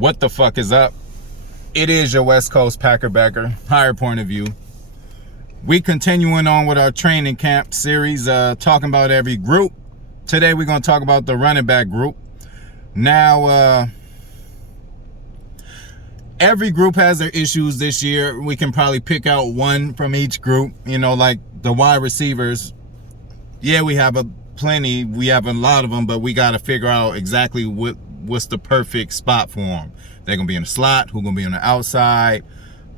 What the fuck is up? It is your West Coast Packerbacker, higher point of view. We continuing on with our training camp series, talking about every group. Today we're going to talk about the running back group. Now, every group has their issues this year. We can probably pick out one from each group. You know, like the wide receivers. Yeah, we have plenty. We have a lot of them, but we got to figure out exactly what's the perfect spot for them. They're going to be in the slot, who's going to be on the outside,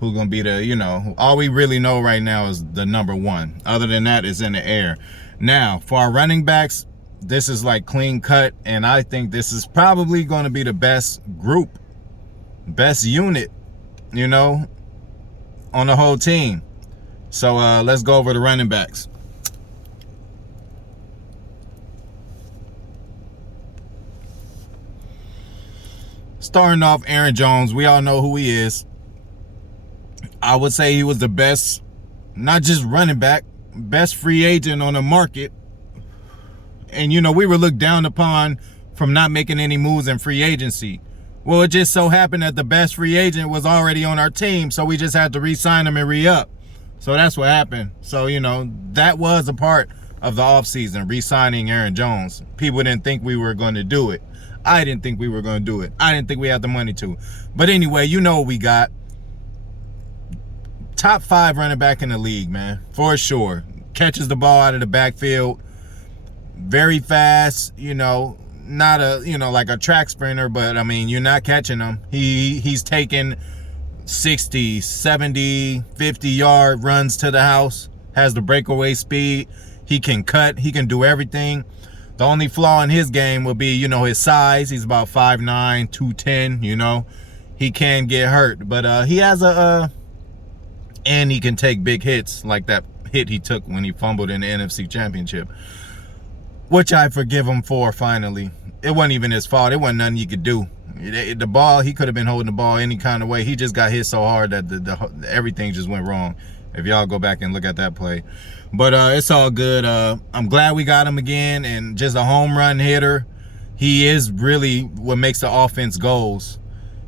who's going to be the, you know, all we really know right now is the number one. Other than that, it's in the air. Now, for our running backs, this is like clean cut, and I think this is probably going to be the best group, best unit, you know, on the whole team. So let's go over the running backs. Starting off, Aaron Jones. We all know who he is. I would say he was the best, not just running back, best free agent on the market. And, you know, we were looked down upon from not making any moves in free agency. Well, it just so happened that the best free agent was already on our team, so we just had to re-sign him and re-up. So that's what happened. So, you know, that was a part of the offseason, re-signing Aaron Jones. People didn't think we were going to do it. I didn't think we were going to do it. I didn't think we had the money to. But anyway, you know what we got. Top 5 running back in the league, man, for sure. Catches the ball out of the backfield. Very fast, you know, not a, you know, like a track sprinter, but I mean, you're not catching him. He's taking 60, 70, 50-yard runs to the house, has the breakaway speed. He can cut, he can do everything. The only flaw in his game will be, you know, his size. He's about 5'9", 210, you know. He can get hurt, but he has and he can take big hits like that hit he took when he fumbled in the NFC Championship, which I forgive him for finally. It wasn't even his fault. It wasn't nothing you could do. The ball, he could have been holding the ball any kind of way. He just got hit so hard that everything just went wrong. If y'all go back and look at that play. But it's all good. I'm glad we got him again, and just a home run hitter. He is really what makes the offense goals.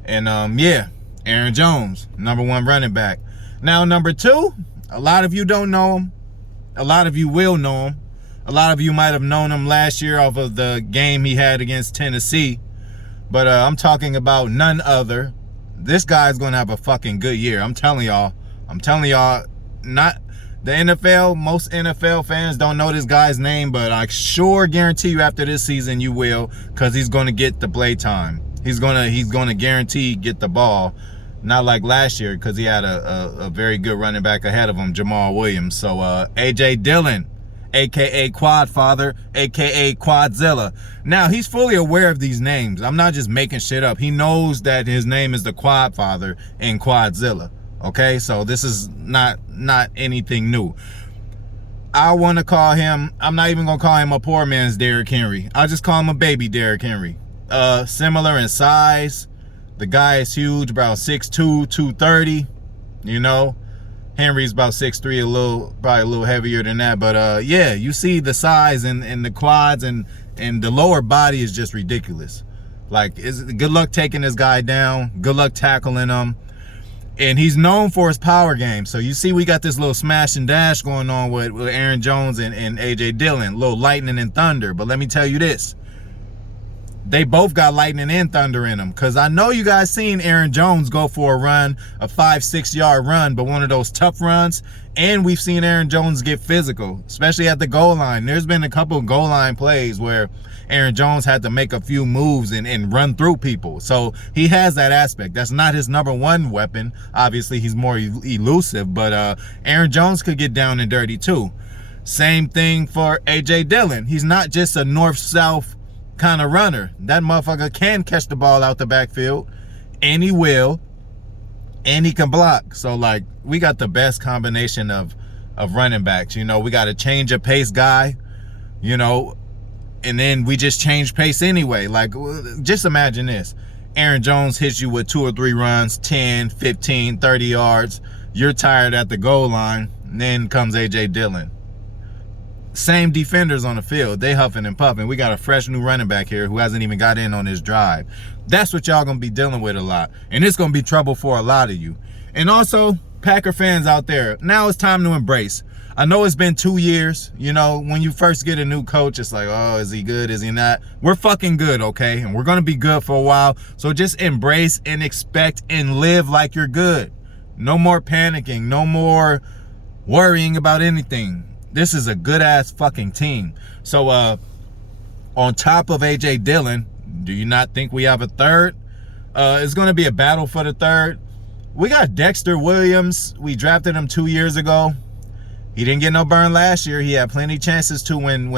And yeah, Aaron Jones, number 1 running back. Now, number 2, a lot of you don't know him. A lot of you will know him. A lot of you might have known him last year off of the game he had against Tennessee. But I'm talking about none other. This guy's going to have a fucking good year. I'm telling y'all, not the NFL, most NFL fans don't know this guy's name, but I sure guarantee you after this season you will, because he's going to get the play time. He's going to guarantee get the ball. Not like last year, because he had a very good running back ahead of him, Jamal Williams. So A.J. Dillon, a.k.a. Quad Father, a.k.a. Quadzilla. Now, he's fully aware of these names. I'm not just making shit up. He knows that his name is the Quad Father and Quadzilla. Okay, so this is not anything new. I want to call him, I'm not even going to call him a poor man's Derrick Henry. I'll just call him a baby Derrick Henry. Similar in size. The guy is huge, about 6'2", 230, you know. Henry's about 6'3", probably a little heavier than that. But yeah, you see the size and the quads and the lower body is just ridiculous. Like, good luck taking this guy down. Good luck tackling him. And he's known for his power game. So you see we got this little smash and dash going on with Aaron Jones and A.J. Dillon. Little lightning and thunder. But let me tell you this. They both got lightning and thunder in them. Because I know you guys seen Aaron Jones go for a run, a 5-6 yard run, but one of those tough runs. And we've seen Aaron Jones get physical, especially at the goal line. There's been a couple of goal line plays where Aaron Jones had to make a few moves and run through people. So he has that aspect. That's not his number 1 weapon. Obviously, he's more elusive, but Aaron Jones could get down and dirty too. Same thing for A.J. Dillon. He's not just a north-south kind of runner. That motherfucker can catch the ball out the backfield, and he will, and he can block. So, like, we got the best combination of running backs. You know, we got a change of pace guy, you know, and then we just change pace anyway. Like, just imagine this. Aaron Jones hits you with 2 or 3 runs, 10, 15, 30 yards. You're tired at the goal line. And then comes A.J. Dillon. Same defenders on the field. They huffing and puffing. We got a fresh new running back here who hasn't even got in on his drive. That's what y'all gonna be dealing with a lot. And it's gonna be trouble for a lot of you. And also, Packer fans out there, now it's time to embrace. I know it's been 2 years. You know, when you first get a new coach, it's like, oh, is he good? Is he not? We're fucking good, okay? And we're gonna be good for a while. So just embrace and expect and live like you're good. No more panicking. No more worrying about anything. This is a good-ass fucking team. So, on top of A.J. Dillon, do you not think we have a third? It's going to be a battle for the third. We got Dexter Williams. We drafted him 2 years ago. He didn't get no burn last year. He had plenty of chances to when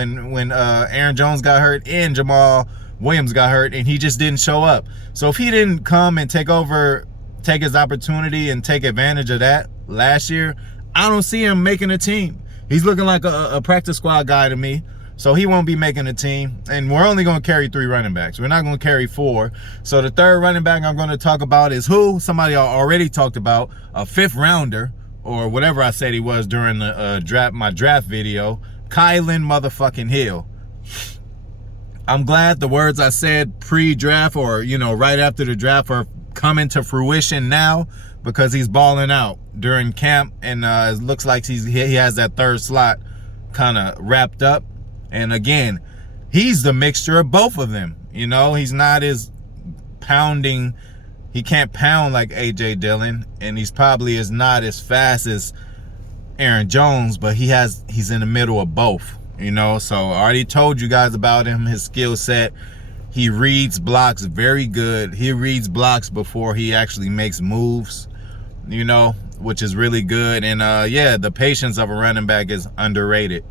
Aaron Jones got hurt and Jamal Williams got hurt, and he just didn't show up. So if he didn't come and take his opportunity and take advantage of that last year, I don't see him making a team. He's looking like a practice squad guy to me. So he won't be making a team. And we're only going to carry 3 running backs. We're not going to carry 4. So the third running back I'm going to talk about is who? Somebody already talked about. A 5th rounder, or whatever I said he was during the my draft video. Kylan motherfucking Hill. I'm glad the words I said pre-draft, or, you know, right after the draft, are coming to fruition now, because he's balling out during camp. And it looks like he has that third slot kind of wrapped up. And again, he's the mixture of both of them. You know, he's not as pounding. He can't pound like A.J. Dillon, and he's probably not as fast as Aaron Jones, but he's in the middle of both. You know, so I already told you guys about him, his skill set. He reads blocks very good. He reads blocks before he actually makes moves, you know, which is really good. And yeah, the patience of a running back is underrated.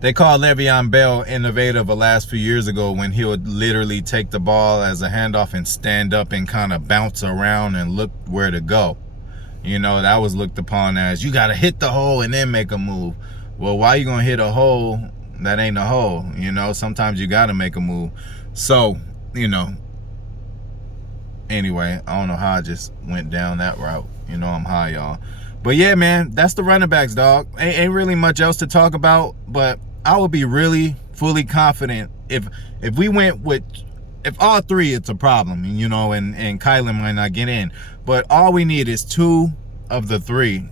They called Le'Veon Bell innovative the last few years ago, when he would literally take the ball as a handoff and stand up and kind of bounce around and look where to go. You know, that was looked upon as, you got to hit the hole and then make a move. Well, why you going to hit a hole that ain't a hole? You know, sometimes you got to make a move. So, you know, anyway, I don't know how I just went down that route. You know, I'm high, y'all. But yeah, man, that's the running backs, dog. Ain't really much else to talk about, but I would be really fully confident if we went with, if all 3, it's a problem, you know, and Kylan might not get in. But all we need is 2 of the 3,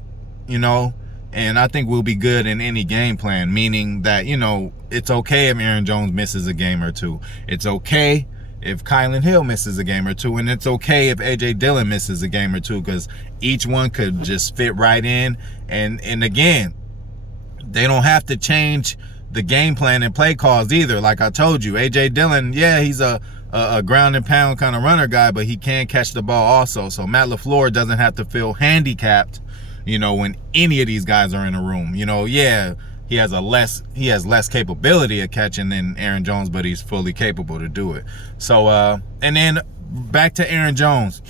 you know, and I think we'll be good in any game plan, meaning that, you know, it's okay if Aaron Jones misses a game or 2. It's okay if Kylan Hill misses a game or 2, and it's okay if A.J. Dillon misses a game or 2, because each one could just fit right in. And again, they don't have to change the game plan and play calls either. Like I told you, A.J. Dillon, yeah, he's a ground and pound kind of runner guy, but he can catch the ball also. So Matt LaFleur doesn't have to feel handicapped, you know, when any of these guys are in a room. You know, yeah, he has less capability of catching than Aaron Jones, but he's fully capable to do it. So and then back to Aaron Jones.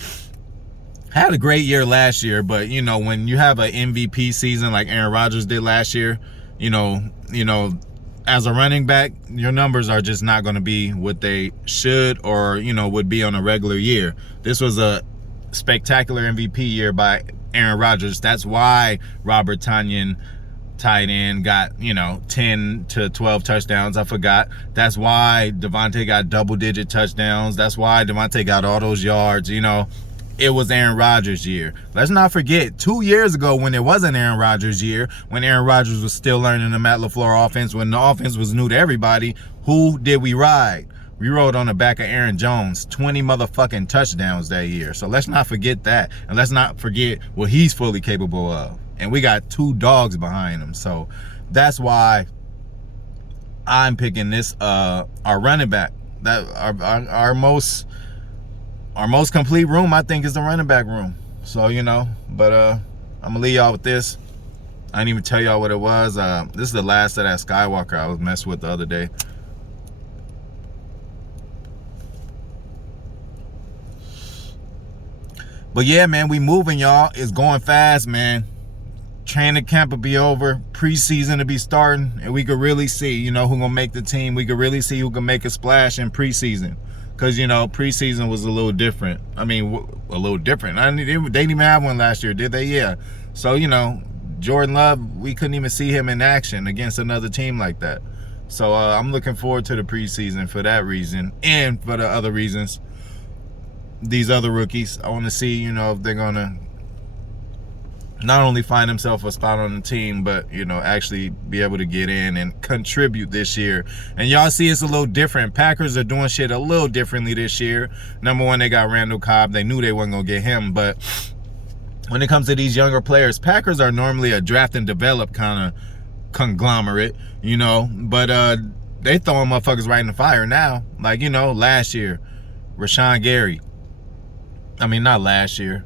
Had a great year last year, but you know, when you have an MVP season like Aaron Rodgers did last year, you know, as a running back, your numbers are just not going to be what they should, or, you know, would be on a regular year. This was a spectacular MVP year by Aaron Rodgers. That's why Robert Tonyan, tight end, got, you know, 10 to 12 touchdowns. I forgot. That's why Devontae got double-digit touchdowns. That's why Devontae got all those yards, you know. It was Aaron Rodgers' year. Let's not forget, 2 years ago, when it wasn't Aaron Rodgers' year, when Aaron Rodgers was still learning the Matt LaFleur offense, when the offense was new to everybody, who did we ride? We rode on the back of Aaron Jones, 20 motherfucking touchdowns that year. So let's not forget that. And let's not forget what he's fully capable of. And we got 2 dogs behind him. So that's why I'm picking this, our running back. That our most complete room, I think, is the running back room. So, you know, but I'm gonna leave y'all with this. I didn't even tell y'all what it was. This is the last of that Skywalker I was messing with the other day. But yeah, man, we moving, y'all. It's going fast, man. Training camp will be over, preseason to be starting, and we could really see, you know, who gonna make the team. We could really see who can make a splash in preseason. Because, you know, preseason was a little different. I mean, a little different. They didn't even have one last year, did they? Yeah. So, you know, Jordan Love, we couldn't even see him in action against another team like that. So I'm looking forward to the preseason for that reason, and for the other reasons. These other rookies, I want to see, if they're gonna not only find themselves a spot on the team, but actually be able to get in and contribute this year. And y'all see it's a little different. Packers are doing shit a little differently this year. Number one, they got Randall Cobb. They knew they weren't gonna get him, but when it comes to these younger players, Packers are normally a draft and develop kind of conglomerate, but they throwing motherfuckers right in the fire now. Like, last year, Rashawn Gary. I mean, not last year.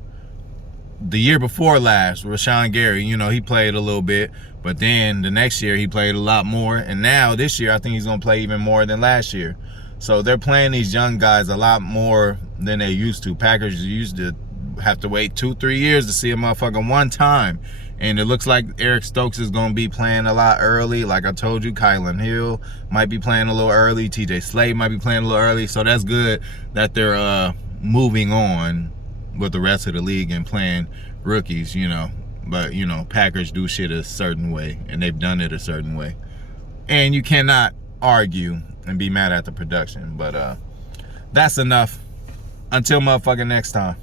The year before last, Rashawn Gary, he played a little bit, but then the next year he played a lot more, and now this year I think he's going to play even more than last year. So they're playing these young guys a lot more than they used to. Packers used to have to wait 2-3 years to see a motherfucker one time, and it looks like Eric Stokes is going to be playing a lot early. Like I told you, Kylan Hill might be playing a little early, TJ Slade might be playing a little early, so that's good that they're moving on with the rest of the league and playing rookies, but Packers do shit a certain way, and they've done it a certain way, and you cannot argue and be mad at the production. But that's enough. Until motherfucking next time.